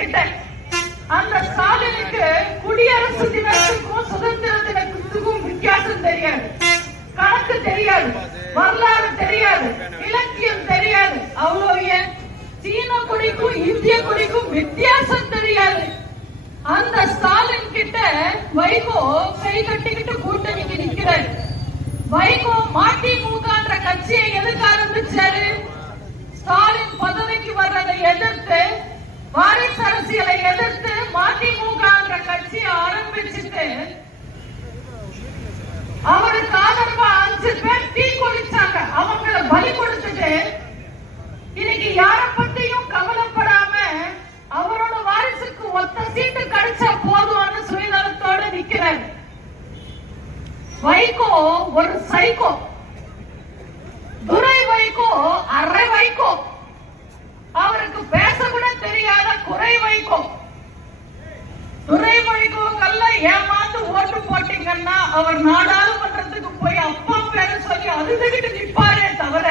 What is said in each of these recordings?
கிட்ட அந்த ஸ்டாலினுக்கு குடியரசு தினத்துக்கும் சுதந்திர தினத்துக்கும் வித்தியாசம் தெரியாது. கணக்கு தெரியாது. வரலாறு தெரியாது. இலக்கியம் தெரியாது. அவ்வளவு ஏன்? சீன கொடிக்கும் இந்திய கொடிக்கும் வித்தியாசம் தெரியாது. அந்த ஸ்டாலின் கிட்ட வைகோ கை கட்டிக்கிட்டு கூட்டணிக்கு நிக்கிறார். வைகோ மதிமுகன்ற கட்சியை எதுக்கு ஆரம்பிச்சாரு. ஸ்டாலின் பதவிக்கு வர்றதை எதிர்த்து வாரிசு அரசியலை எதிர்த்து மதிமுகன்ற கட்சி ஆரம்பிச்சுட்டு அவருக்கு ஆதரவா அஞ்சு பேர் தீ குளிச்சாங்க அவங்கள பலி கொடுத்துட்டு இன்னைக்கு யார பத்தியும் கவலைப்படாம அவரோட வாரிசுக்கு ஒத்த சீட்டு கிடைச்சா போதும்னு சுயநலத்தோட நிக்கிறார். வைகோ ஒரு சைக்கோ துரை வைகோ அரை வைகோ. அவருக்கு பேச கூட தெரியாத குறை வைகோ துரை வைகோங்கெல்லாம் ஏமாந்து ஓட்டு போட்டீங்கன்னா அவர் நாடாளுமன்றத்துக்கு போய் அப்பா பேரு சொல்லி அழுதுகிட்டு நிப்பாரே தவிர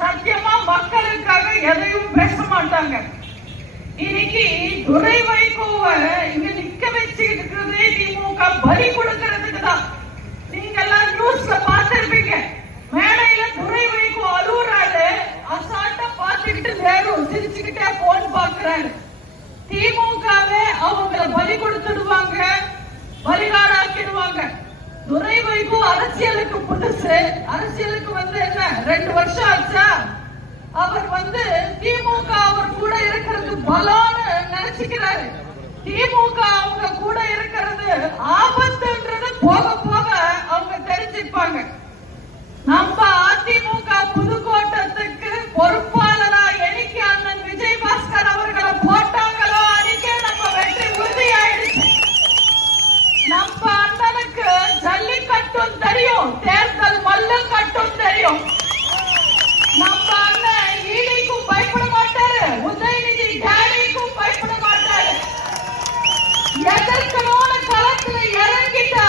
சத்தியமா மக்களுக்காக எதையும் பேச மாட்டாங்க. இன்னைக்கு துரை வைகோவ இங்க நிக்க வச்சுக்கிட்டு இருக்கிறதே திமுக பலி கொடுக்கறதுக்கு தான். நீங்க எல்லாம் நியூஸ்ல பார்த்திருப்பீங்க. மேடம் போன் திமுகவே அவங்களை பலி கொடுத்துடுவாங்க பலிகாடாக்கிடுவாங்க. துரை வைகோ அரசியலுக்கு புதுசு. அரசியலுக்கு வந்து என்ன? ரெண்டு வருஷம் ஆச்சா? அவர் வந்து திமுக அவர் கூட இருக்கிறது பலம்னு நினைச்சுக்கிறாரு. திமுக அவங்க கூட இருக்கிறது ஆபத்துன்றது போக போக அவங்க தெரிஞ்சுப்பாங்க. நம்ம அதிமுக புது தெரியும். தேர்தல் மல்ல கட்டும் தெரியும். நம்ம அண்ணன் ஈடிக்கும் பயப்பட மாட்டாரு. உதயநிதி டேடிக்கும் பயப்பட மாட்டாரு. எதற்கமான களத்துல இறங்கிட்டா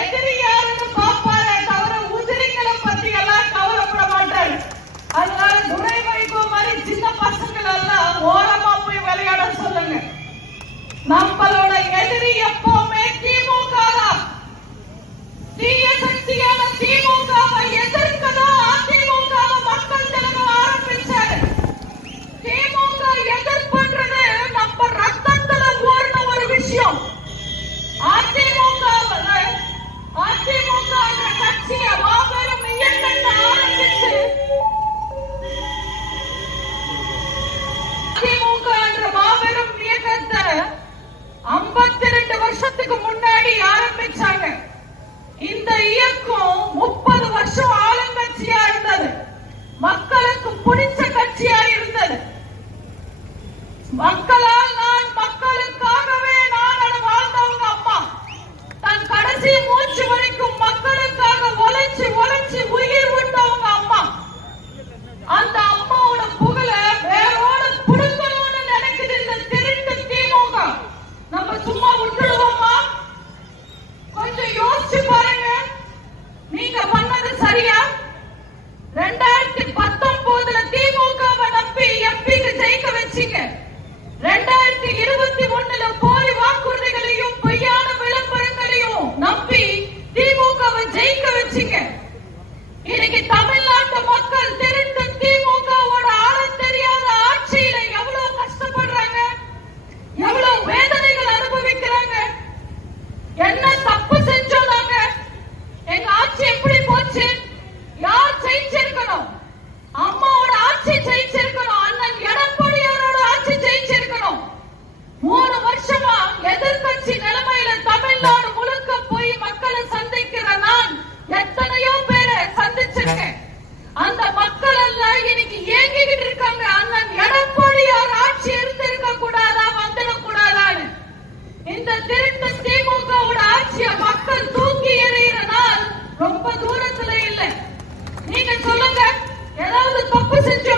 எதிரி யாருன்னு பாப்பாரு தவிர உதிரிகளை பத்தி எல்லாம் கவலைப்பட மாட்டாரு. அதனால துரை வைகோ மாதிரி சின்ன பசங்கள் எல்லாம் ஓரமா போய் விளையாட சொல்லுங்க. நம்மளோட எதிரி எப்பவுமே பிடிச்ச கட்சியா இருந்தது. மக்களால் நான் மக்களுக்காகவே நான் வாழ்ந்தவங்க அம்மா. தன் கடைசி மூச்சு ரொம்ப தூரத்துல இல்ல. நீங்க சொல்லுங்க ஏதாவது தப்பு செஞ்சு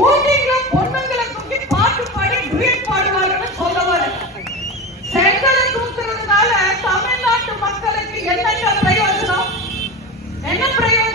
ஊட்டிகளும் பொண்ணுங்களை தூக்கி பாட்டு பாடி டுயட் பாடுவாருன்னு சொல்லவாரு. செங்கலை தூக்குறதுனால தமிழ்நாட்டு மக்களுக்கு என்னென்ன பிரயோஜனம்? என்ன பிரயோஜனம்?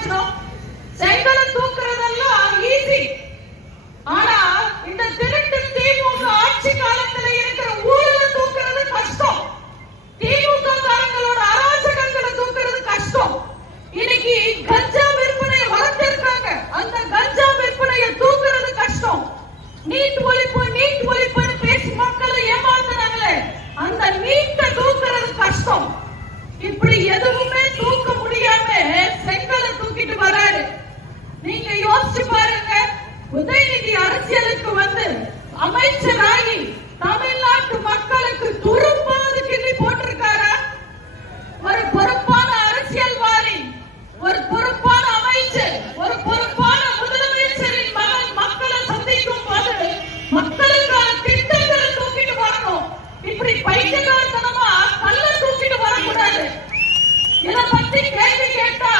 இத பத்தி கேள்வி கேட்டா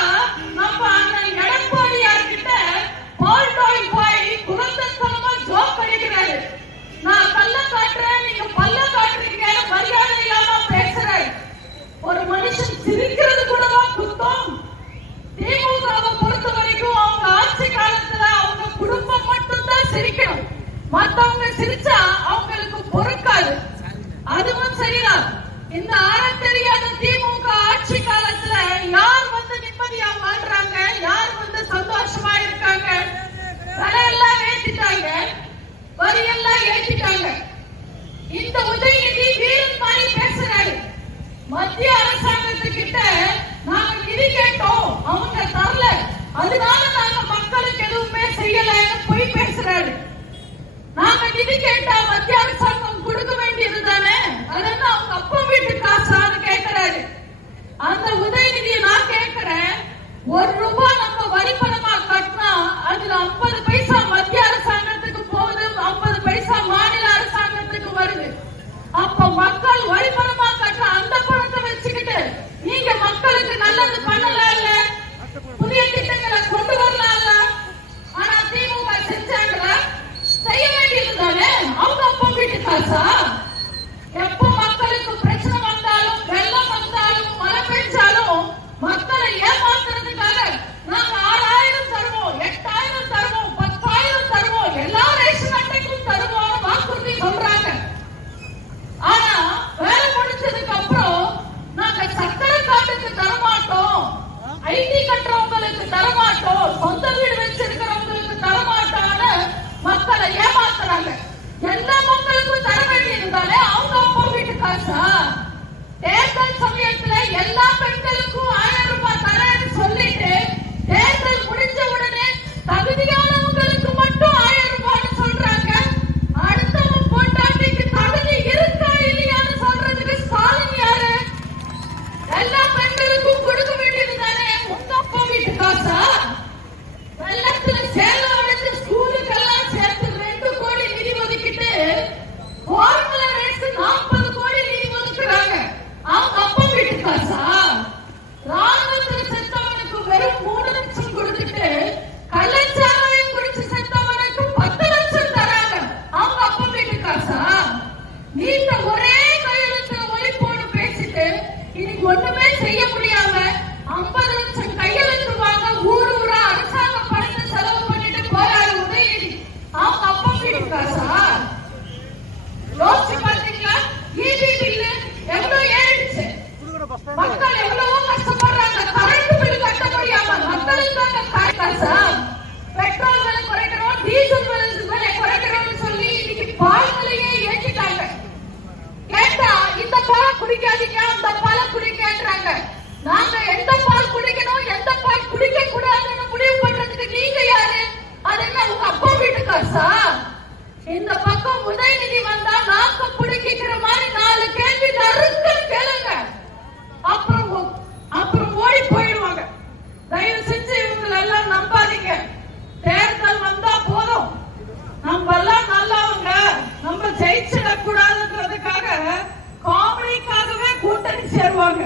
நம்ம அண்ணன் எடப்பாடியார் கிட்ட பால்டாய் போய் குலத்தனமா ஜோக் பண்ணிக்கிறாரு. நான் கல்ல காட்டுறேன் நீங்க பல்ல காட்டுறீங்க மரியாதை இல்லாம பேசுறேன். ஒரு மனுஷன் சிரிக்கிறது கூடவா குத்தம்? திமுகவை பொறுத்த வரைக்கும் அவங்க ஆட்சி காலத்துல அவங்க குடும்பம் மட்டும்தான் சிரிக்கணும். மத்தவங்க சிரிச்சா அவங்களுக்கு பொறுக்காது. அதுவும் சரிதான். இந்த ஆற தெரியாத யார் வந்து நிம்மதியா வாழ்றாங்க? யார் வந்து சந்தோஷமா இருக்காங்க? தலையெல்லாம் ஏற்றிட்டாங்க வரியெல்லாம் ஏற்றிட்டாங்க இந்த உதயநிதி வீரன் மாதிரி பேசுறாரு. மத்திய அரசாங்கத்து கிட்ட நாங்க நிதி கேட்டோம். அவங்க தரல. அதனால நாங்க மக்களுக்கு எதுவுமே செய்யலன்னு போய் பேசுறாரு. நாங்க நிதி கேட்டா இடத்துல சேலம் எடுத்து மூணு லட்சம் கொடுத்துட்டு கள்ளச்சாராயம் குடிச்சு செத்தவனுக்கு பத்து லட்சம் தராங்க. அவங்க அப்பா வீட்டு காசா? நீங்க ஒரே கையெழுத்து ஒழிப்போன்னு பேசிட்டு இன்னைக்கு பக்கம் உதயநிதி வந்தா நாக்க பிடிக்கிற மாதிரி நாலு கேள்வி நறுக்க கேளுங்க. அப்புறம் அப்புறம் ஓடி போயிடுவாங்க. தயவு செஞ்சு இவங்களை எல்லாம் நம்பாதீங்க. தேர்தல் வந்தா போதும். நம்ம எல்லாம் நல்லவங்க. நம்ம ஜெயிச்சிடக்கூடாதுன்றதுக்காக காமெடிக்காகவே கூட்டணி சேருவாங்க.